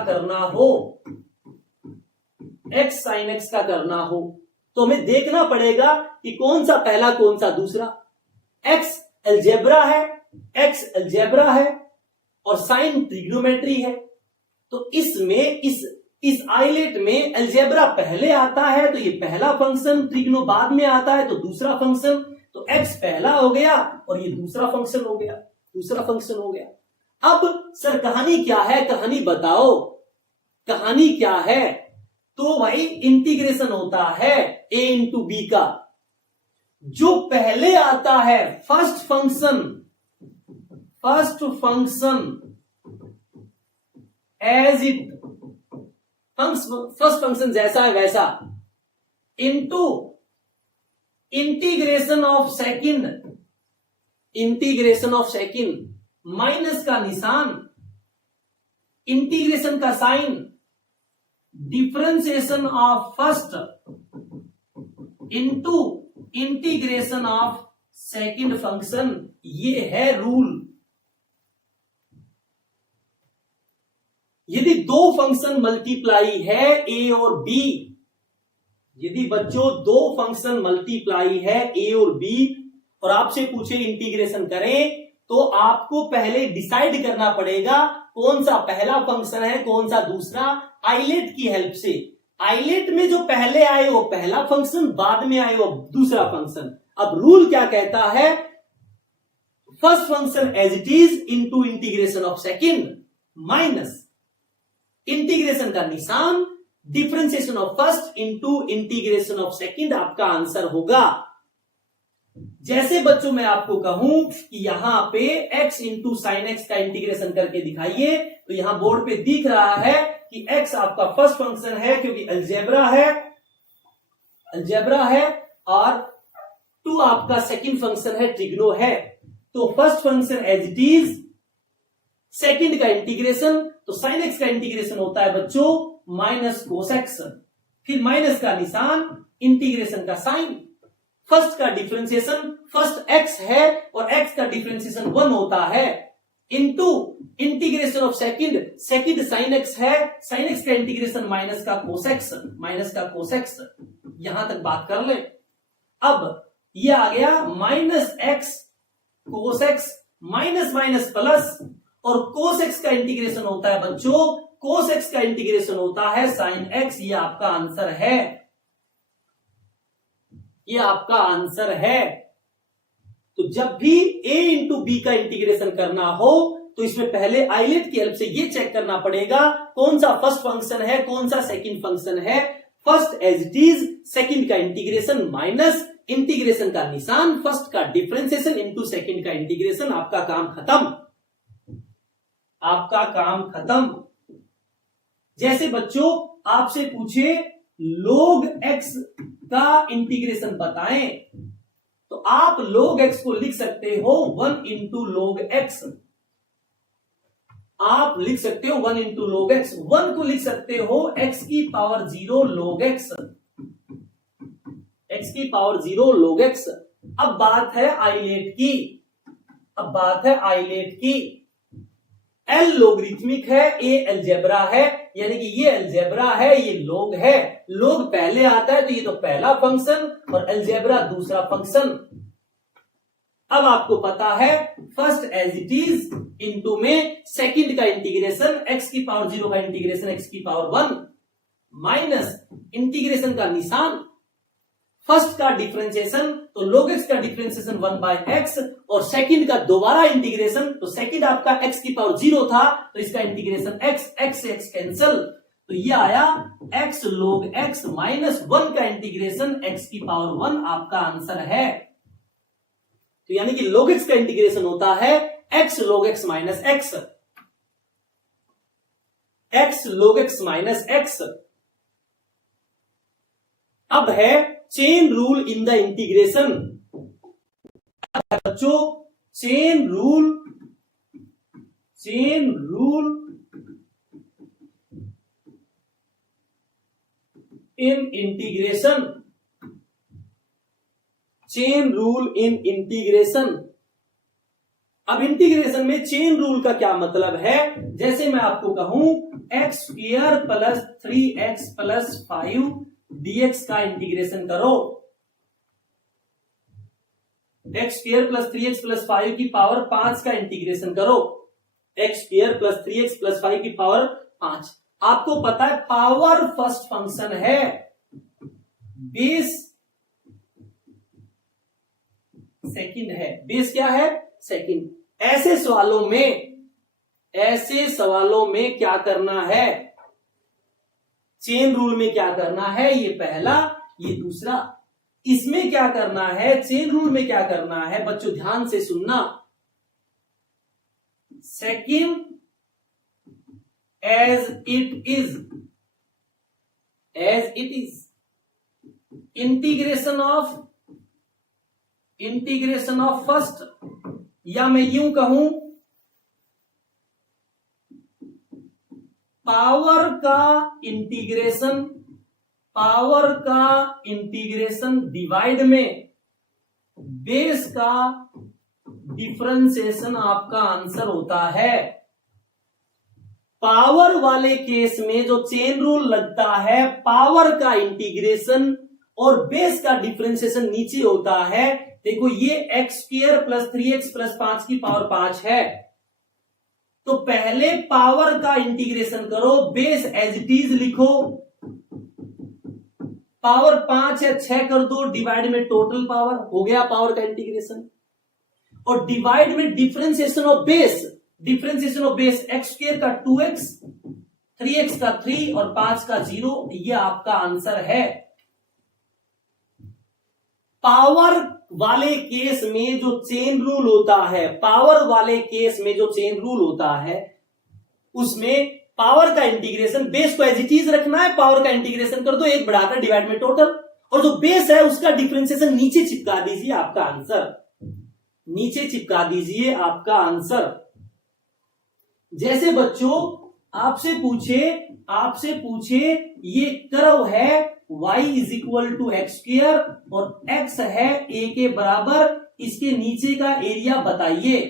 करना हो तो हमें देखना पड़ेगा कि कौन सा पहला कौन सा दूसरा। x अलजेब्रा है और साइन ट्रिग्नोमेट्री है, तो इसमें इस आइलेट में अलजेब्रा पहले आता है तो ये पहला फंक्शन, ट्रिग्नो बाद में आता है तो दूसरा फंक्शन, तो x पहला हो गया और ये दूसरा फंक्शन हो गया। अब सर कहानी क्या है, कहानी बताओ, कहानी क्या है? तो भाई इंटीग्रेशन होता है a इंटू बी का, जो पहले आता है first function as it, first function जैसा है वैसा, into integration of second, minus का निशान, इंटीग्रेशन का sign, differentiation of first into integration of second function, ये है रूल। यदि दो फंक्शन मल्टीप्लाई है ए और बी, यदि बच्चों दो फंक्शन मल्टीप्लाई है ए और बी और आपसे पूछे इंटीग्रेशन करें, तो आपको पहले डिसाइड करना पड़ेगा कौन सा पहला फंक्शन है कौन सा दूसरा, आइलेट की हेल्प से। आइलेट में जो पहले आए वो पहला फंक्शन, बाद में आए वो दूसरा फंक्शन। अब रूल क्या कहता है, first function as it is into integration of second minus integration का निशान differentiation of first into integration of second आपका आंसर होगा। जैसे बच्चों मैं आपको कहूं कि यहां पे x इंटू साइन एक्स का इंटीग्रेशन करके दिखाइए, तो यहां बोर्ड पे दिख रहा है कि x आपका फर्स्ट फंक्शन है क्योंकि अलजेब्रा है और 2 आपका सेकंड फंक्शन है, ट्रिग्नो है। तो first function as it is, second का इंटीग्रेशन, तो साइन एक्स का इंटीग्रेशन होता है बच्चों माइनस कोस एक्स, फिर माइनस का निशान, इंटीग्रेशन का साइन, फर्स्ट का डिफरेंशिएशन, फर्स्ट एक्स है और एक्स का डिफरेंशिएशन 1 होता है, into integration of second sine x है, साइन एक्स का इंटीग्रेशन माइनस का कोस एक्स। यहां तक बात कर ले। अब ये आ गया माइनस एक्स कोस एक्स, माइनस माइनस प्लस, और कोस एक्स का इंटीग्रेशन होता है बच्चों, कोस एक्स का इंटीग्रेशन होता है साइन एक्स। ये आपका आंसर है, ये आपका आंसर है। तो जब भी a इंटू बी का इंटीग्रेशन करना हो तो इसमें पहले आइलेट की हेल्प से ये चेक करना पड़ेगा कौन सा फर्स्ट फंक्शन है, कौन सा सेकंड फंक्शन है। First as it is, second का इंटीग्रेशन माइनस इंटीग्रेशन का निशान, फर्स्ट का डिफरेंशिएशन इंटू सेकंड का इंटीग्रेशन, आपका काम खत्म, आपका काम खत्म। जैसे बच्चों आपसे पूछे log x का इंटीग्रेशन बताएं, तो आप log x को लिख सकते हो 1 इंटू log x, आप लिख सकते हो 1 इंटू log x, 1 को लिख सकते हो x की पावर 0 log x, x की पावर 0 log x। अब बात है आइलेट की, L लोगरिथमिक है, A अलजेब्रा है, यानी कि ये अलजेब्रा है, ये log है। log पहले आता है तो ये तो पहला फंक्शन और अलजेब्रा दूसरा फंक्शन। अब आपको पता है first as it is into में सेकंड का इंटीग्रेशन, x की पावर 0 का इंटीग्रेशन x की पावर 1 माइनस इंटीग्रेशन का निशान, फर्स्ट का डिफरेंशिएशन तो log x का डिफरेंशिएशन 1 बाय x, और सेकंड का दोबारा इंटीग्रेशन, तो सेकंड आपका x की पावर 0 था तो इसका इंटीग्रेशन x से x कैंसल, तो ये आया x log x माइनस 1 का इंटीग्रेशन x की पावर 1 आपका आंसर है। तो यानी कि log x का इंटीग्रेशन होता है x log x minus x, x log x minus x। अब है chain rule in the integration. बच्चों chain rule in integration, chain rule in integration. अब इंटीग्रेशन में चेन रूल का क्या मतलब है, जैसे मैं आपको कहूं x square plus 3x plus 5 dx का इंटीग्रेशन करो, x square plus 3x plus 5 की पावर 5 का इंटीग्रेशन करो, x square plus 3x plus 5 की पावर 5। आपको पता है पावर फर्स्ट फंक्शन है, बेस सेकंड है, बेस क्या है सेकंड। ऐसे सवालों में क्या करना है, चेन रूल में क्या करना है, ये पहला ये दूसरा। इसमें क्या करना है, चेन रूल में क्या करना है बच्चों ध्यान से सुनना, second as it is integration of first, या मैं यूं कहूं पावर का इंटीग्रेशन डिवाइड में बेस का डिफरेंशिएशन आपका आंसर होता है। पावर वाले केस में जो चेन रूल लगता है, पावर का इंटीग्रेशन और बेस का डिफरेंशिएशन नीचे होता है। देखो ये x square plus 3x plus 5 की पावर 5 है, तो पहले पावर का इंटीग्रेशन करो, बेस एज इट इज लिखो, पावर 5 या 6 कर दो, डिवाइड में टोटल पावर, हो गया पावर का इंटीग्रेशन। और डिवाइड में differentiation of base, differentiation of base x square का 2x, 3x का 3 और 5 का 0, ये आपका आंसर है। पावर वाले केस में जो चेन रूल होता है, पावर वाले केस में जो चेन रूल होता है, उसमें पावर का इंटीग्रेशन, बेस को एज इट इज रखना है, पावर का इंटीग्रेशन कर दो, एक बढ़ाकर डिवाइड में टोटल, और जो बेस है उसका डिफरेंशिएशन नीचे चिपका दीजिए, आपका आंसर नीचे चिपका दीजिए, आपका आंसर। जैसे बच्चों आपसे पूछे ये कर्व है y is equal to x square और x है a के बराबर, इसके नीचे का एरिया बताइए।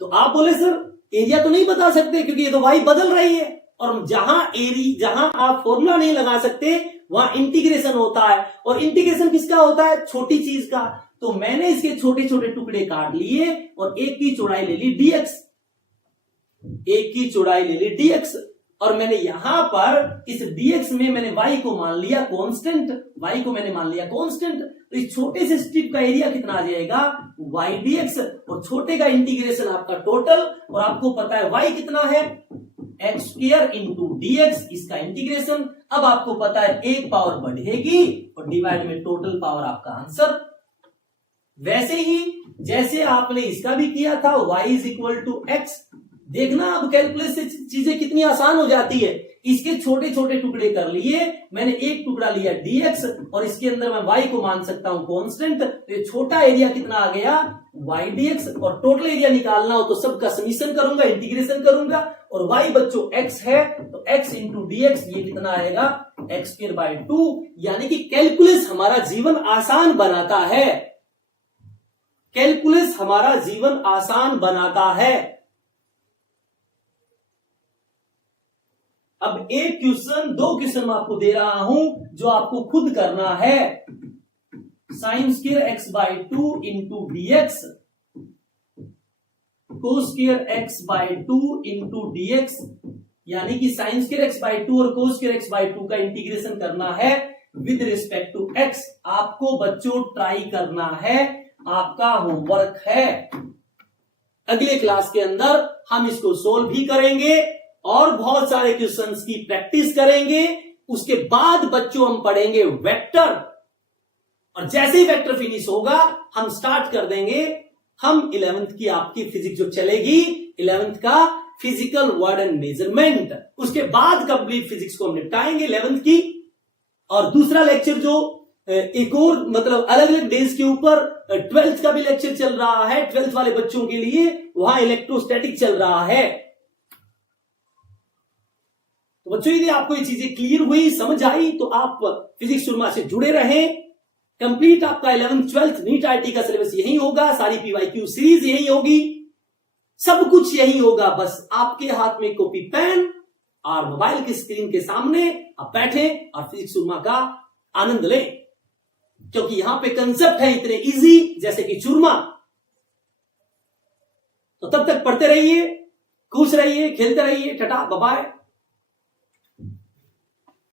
तो आप बोले सर एरिया तो नहीं बता सकते क्योंकि ये तो y बदल रही है, और जहां आप फॉर्मूला नहीं लगा सकते वहां इंटीग्रेशन होता है, और इंटीग्रेशन किसका होता है? छोटी चीज का। तो मैंने इसके छोटे छोटे टुकड़े काट लिए और एक की चौड़ाई ले ली dx, एक की चौड़ाई ले ली dx, और मैंने यहां पर इस dx में मैंने y को मान लिया कांस्टेंट, y को मैंने मान लिया कांस्टेंट। तो इस छोटे से स्ट्रिप का एरिया कितना आ जाएगा? y dx, और छोटे का इंटीग्रेशन आपका टोटल, और आपको पता है y कितना है? एक्स स्क्वायर इंटू dx, इसका इंटीग्रेशन। अब आपको पता है एक पावर बढ़ेगी और डिवाइड में टोटल पावर आपका आंसर। वैसे ही जैसे आपने इसका भी किया था, y is equal to x. देखना अब कैलकुलेट से चीजें कितनी आसान हो जाती है। इसके छोटे छोटे टुकड़े कर लिए, मैंने एक टुकड़ा लिया dx, और इसके अंदर मैं y को मान सकता हूं कांस्टेंट। तो ये छोटा एरिया कितना आ गया? y dx, और टोटल एरिया निकालना हो तो सबका समीशन करूंगा, इंटीग्रेशन करूंगा, और y बच्चों x है तो x इंटू dx, ये कितना आएगा? X square by 2। यानी कि कैलकुलस हमारा जीवन आसान बनाता है, कैलकुलस हमारा जीवन आसान बनाता है। अब एक क्वेश्चन, दो क्वेश्चन मैं आपको दे रहा हूं जो आपको खुद करना है। Sine square x by 2 into dx, cos square x by 2 into dx, यानी कि साइन स्क्वायर एक्स बाय 2 और कोस स्क्वायर एक्स बाय 2 का इंटीग्रेशन करना है विद रिस्पेक्ट टू x। आपको बच्चों ट्राई करना है, आपका होमवर्क है। अगले क्लास के अंदर हम इसको सोल्व भी करेंगे और बहुत सारे क्वेश्चंस की प्रैक्टिस करेंगे। उसके बाद बच्चों हम पढ़ेंगे वेक्टर, और जैसे ही वेक्टर फिनिश होगा हम स्टार्ट कर देंगे हम 11th की आपकी फिजिक्स जो चलेगी, 11th का फिजिकल वर्ड एंड मेजरमेंट। उसके बाद कंप्लीट फिजिक्स को हम निपटाएंगे 11th की। और दूसरा लेक्चर जो एक और मतलब अलग अलग डेज के ऊपर 12th का भी लेक्चर चल रहा है 12th वाले बच्चों के लिए, वहां इलेक्ट्रोस्टैटिक चल रहा है। तो बच्चों यदि आपको ये चीजें क्लियर हुई, समझ आई, तो आप फिजिक्स सुरमा से जुड़े रहें। कंप्लीट आपका 11th 12th नीट आईटी का सिलेबस यही होगा, सारी पीवाईक्यू सीरीज यही होगी, सब कुछ यही होगा। बस आपके हाथ में कॉपी पेन और मोबाइल की स्क्रीन के सामने आप बैठे और फिजिक्स सुरमा का आनंद लें, क्योंकि यहां पे कंसेप्ट है इतने इजी जैसे कि चूरमा। तो तब तक पढ़ते रहिए, खुश रहिए, खेलते रहिए। Tata bye bye.